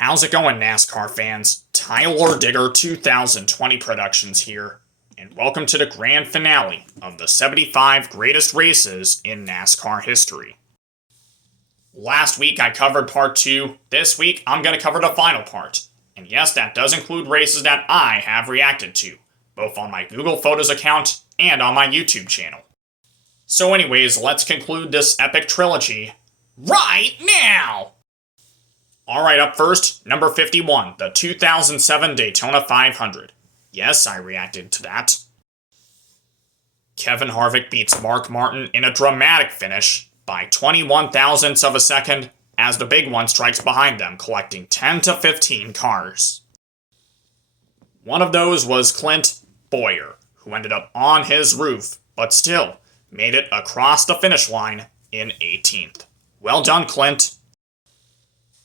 How's it going, NASCAR fans? Tyler Digger 2020 Productions here, and welcome to the grand finale of the 75 greatest races in NASCAR history. Last week I covered part 2, this week I'm going to cover the final part. And yes, that does include races that I have reacted to, both on my Google Photos account and on my YouTube channel. So anyways, let's conclude this epic trilogy right now! Alright, up first, number 51, the 2007 Daytona 500. Yes, I reacted to that. Kevin Harvick beats Mark Martin in a dramatic finish by 21 thousandths of a second as the big one strikes behind them, collecting 10 to 15 cars. One of those was Clint Bowyer, who ended up on his roof, but still made it across the finish line in 18th. Well done, Clint.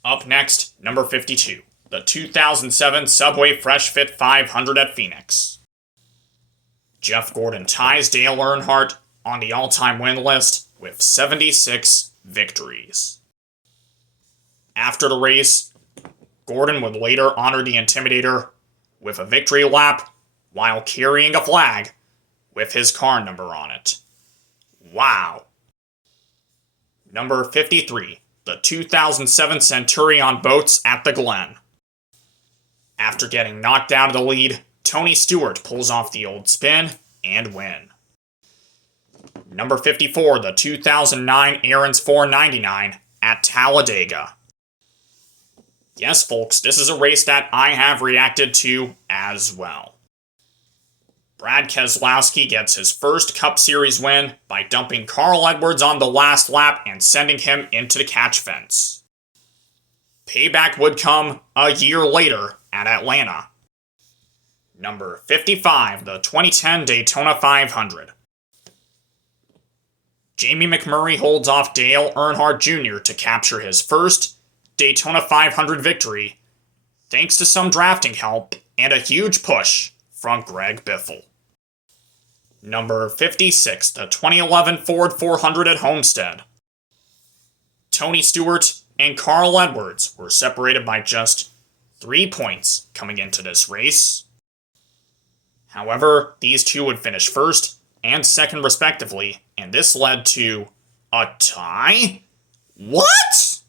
Up next, number 52, the 2007 Subway Fresh Fit 500 at Phoenix. Jeff Gordon ties Dale Earnhardt on the all-time win list with 76 victories. After the race, Gordon would later honor the Intimidator with a victory lap while carrying a flag with his car number on it. Wow. Number 53. The 2007 Centurion boats at the Glen. After getting knocked out of the lead, Tony Stewart pulls off the old spin and win. Number 54, the 2009 Aaron's 499 at Talladega. Yes, folks, this is a race that I have reacted to as well. Brad Keselowski gets his first Cup Series win by dumping Carl Edwards on the last lap and sending him into the catch fence. Payback would come a year later at Atlanta. Number 55, the 2010 Daytona 500. Jamie McMurray holds off Dale Earnhardt Jr. to capture his first Daytona 500 victory, thanks to some drafting help and a huge push from Greg Biffle. Number 56, the 2011 Ford 400 at Homestead. Tony Stewart and Carl Edwards were separated by just 3 points coming into this race. However, these two would finish first and second respectively, and this led to a tie? What?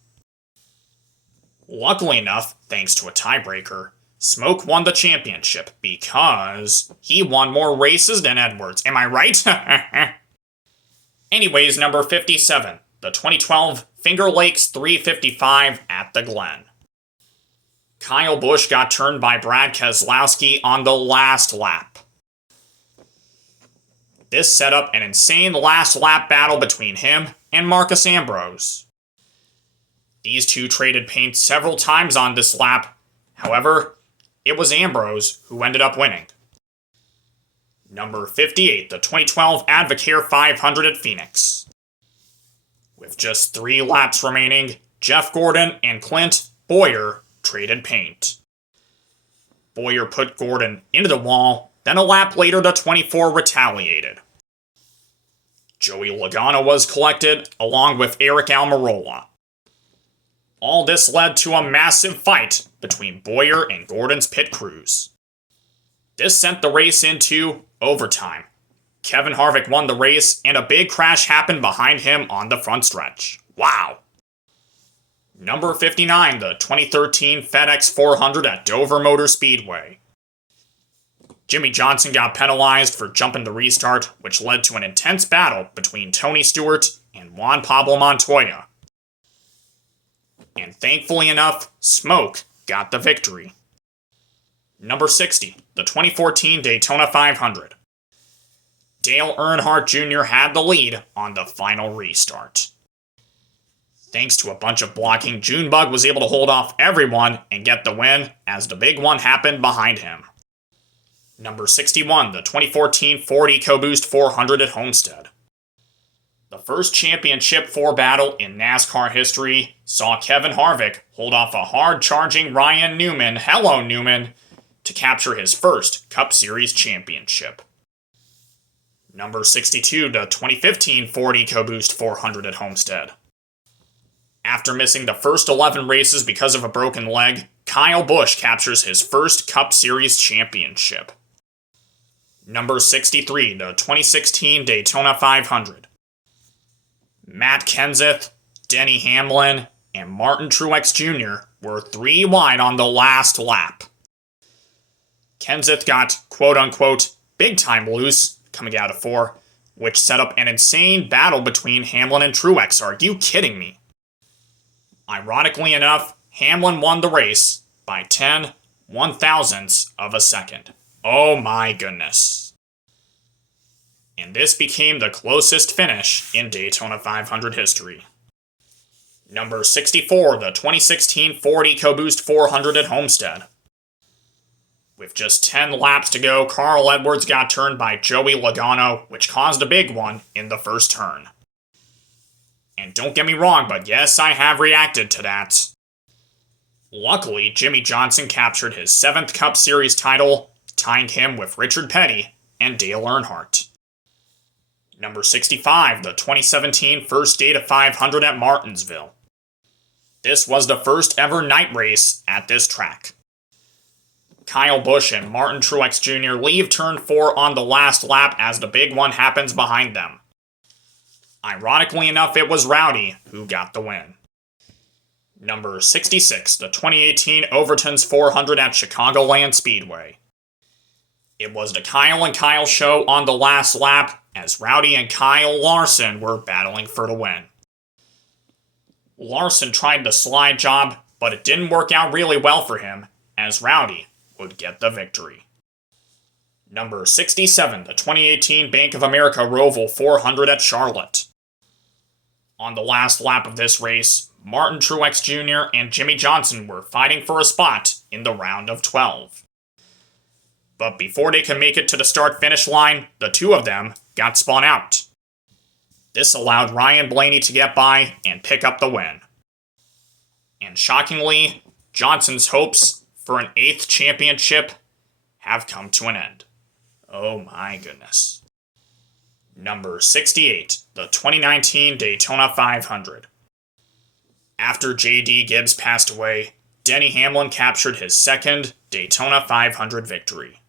Luckily enough, thanks to a tiebreaker, Smoke won the championship because he won more races than Edwards. Am I right? Anyways, number 57, the 2012 Finger Lakes 355 at the Glen. Kyle Busch got turned by Brad Keselowski on the last lap. This set up an insane last lap battle between him and Marcus Ambrose. These two traded paint several times on this lap. However, it was Ambrose who ended up winning. Number 58, the 2012 Advocare 500 at Phoenix. With just 3 laps remaining, Jeff Gordon and Clint Bowyer traded paint. Bowyer put Gordon into the wall, then a lap later the 24 retaliated. Joey Logano was collected, along with Eric Almirola. All this led to a massive fight between Bowyer and Gordon's pit crews. This sent the race into overtime. Kevin Harvick won the race, and a big crash happened behind him on the front stretch. Wow. Number 59, the 2013 FedEx 400 at Dover Motor Speedway. Jimmy Johnson got penalized for jumping the restart, which led to an intense battle between Tony Stewart and Juan Pablo Montoya. And thankfully enough, Smoke got the victory. Number 60, the 2014 Daytona 500. Dale Earnhardt Jr. had the lead on the final restart. Thanks to a bunch of blocking, Junebug was able to hold off everyone and get the win as the big one happened behind him. Number 61, the 2014 Ford EcoBoost 400 at Homestead. The first championship 4 battle in NASCAR history saw Kevin Harvick hold off a hard-charging Ryan Newman, hello Newman, to capture his first Cup Series championship. Number 62, the 2015 Ford EcoBoost 400 at Homestead. After missing the first 11 races because of a broken leg, Kyle Busch captures his first Cup Series championship. Number 63, the 2016 Daytona 500. Matt Kenseth, Denny Hamlin, and Martin Truex Jr. were 3 wide on the last lap. Kenseth got quote-unquote big-time loose coming out of 4, which set up an insane battle between Hamlin and Truex. Are you kidding me? Ironically enough, Hamlin won the race by 10 1/1000ths of a second. Oh my goodness. And this became the closest finish in Daytona 500 history. Number 64, the 2016 Ford EcoBoost 400 at Homestead. With just 10 laps to go, Carl Edwards got turned by Joey Logano, which caused a big one in the first turn. And don't get me wrong, but yes, I have reacted to that. Luckily, Jimmy Johnson captured his 7th Cup Series title, tying him with Richard Petty and Dale Earnhardt. Number 65, the 2017 First Data 500 at Martinsville. This was the first ever night race at this track. Kyle Busch and Martin Truex Jr. leave turn 4 on the last lap as the big one happens behind them. Ironically enough, it was Rowdy who got the win. Number 66, the 2018 Overton's 400 at Chicagoland Speedway. It was the Kyle and Kyle show on the last lap as Rowdy and Kyle Larson were battling for the win. Larson tried the slide job, but it didn't work out really well for him as Rowdy would get the victory. Number 67, the 2018 Bank of America Roval 400 at Charlotte. On the last lap of this race, Martin Truex Jr. and Jimmy Johnson were fighting for a spot in the round of 12. But before they could make it to the start-finish line, the two of them got spun out. This allowed Ryan Blaney to get by and pick up the win. And shockingly, Johnson's hopes for an 8th championship have come to an end. Oh my goodness. Number 68, the 2019 Daytona 500. After J.D. Gibbs passed away, Denny Hamlin captured his 2nd Daytona 500 victory.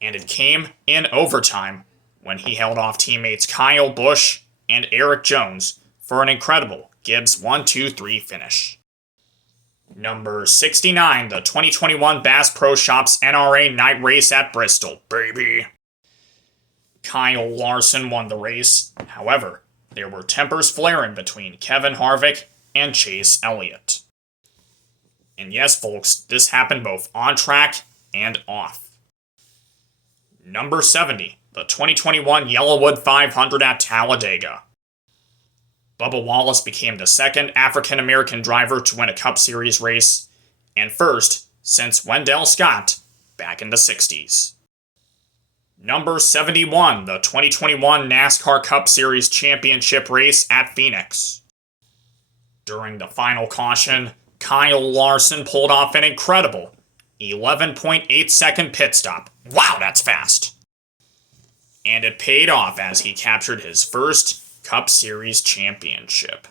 And it came in overtime when he held off teammates Kyle Busch and Eric Jones for an incredible Gibbs 1-2-3 finish. Number 69, the 2021 Bass Pro Shops NRA Night Race at Bristol, baby. Kyle Larson won the race. However, there were tempers flaring between Kevin Harvick and Chase Elliott. And yes, folks, this happened both on track and off. Number 70, the 2021 Yellowwood 500 at Talladega. Bubba Wallace became the 2nd African-American driver to win a Cup Series race, and first since Wendell Scott back in the 60s. Number 71, the 2021 NASCAR Cup Series championship race at Phoenix. During the final caution, Kyle Larson pulled off an incredible 11.8-second pit stop. Wow, that's fast! And it paid off as he captured his first Cup Series championship.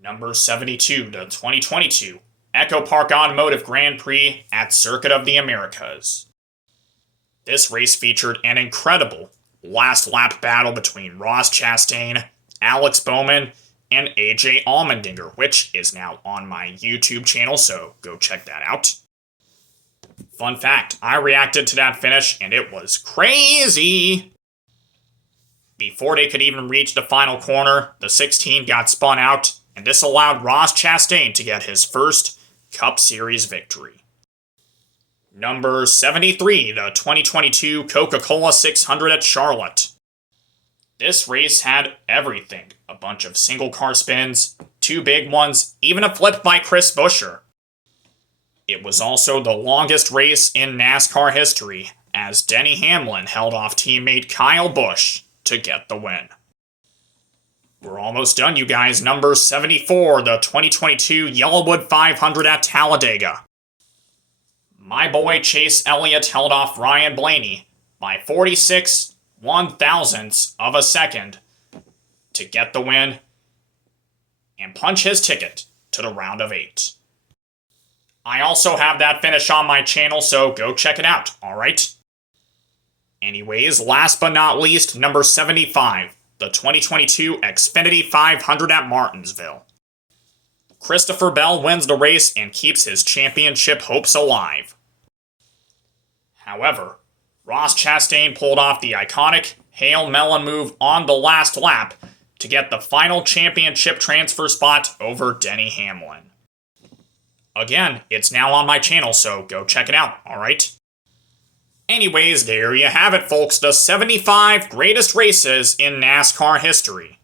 Number 72, the 2022 Echo Park Automotive Grand Prix at Circuit of the Americas. This race featured an incredible last-lap battle between Ross Chastain, Alex Bowman, and AJ Allmendinger, which is now on my YouTube channel, so go check that out. Fun fact, I reacted to that finish, and it was crazy! Before they could even reach the final corner, the 16 got spun out, and this allowed Ross Chastain to get his first Cup Series victory. Number 73, the 2022 Coca-Cola 600 at Charlotte. This race had everything. A bunch of single car spins, 2 big ones, even a flip by Chris Buescher. It was also the longest race in NASCAR history, as Denny Hamlin held off teammate Kyle Busch to get the win. We're almost done, you guys. Number 74, the 2022 Yellowwood 500 at Talladega. My boy Chase Elliott held off Ryan Blaney by 46 1/1000ths of a second to get the win and punch his ticket to the round of 8. I also have that finish on my channel, so go check it out, alright? Anyways, last but not least, number 75, the 2022 Xfinity 500 at Martinsville. Christopher Bell wins the race and keeps his championship hopes alive. However, Ross Chastain pulled off the iconic Hail Melon move on the last lap to get the final championship transfer spot over Denny Hamlin. Again, it's now on my channel, so go check it out, alright? Anyways, there you have it, folks, the 75 greatest races in NASCAR history.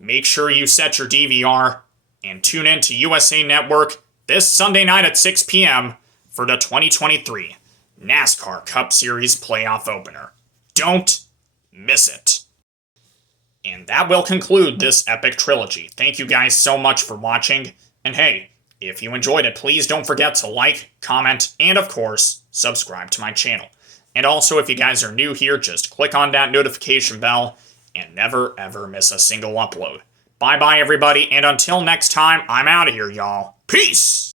Make sure you set your DVR and tune in to USA Network this Sunday night at 6 p.m. for the 2023 NASCAR Cup Series playoff opener. Don't miss it. And that will conclude this epic trilogy. Thank you guys so much for watching, and hey, if you enjoyed it, please don't forget to like, comment, and of course, subscribe to my channel. And also, if you guys are new here, just click on that notification bell and never ever miss a single upload. Bye-bye, everybody, and until next time, I'm out of here, y'all. Peace!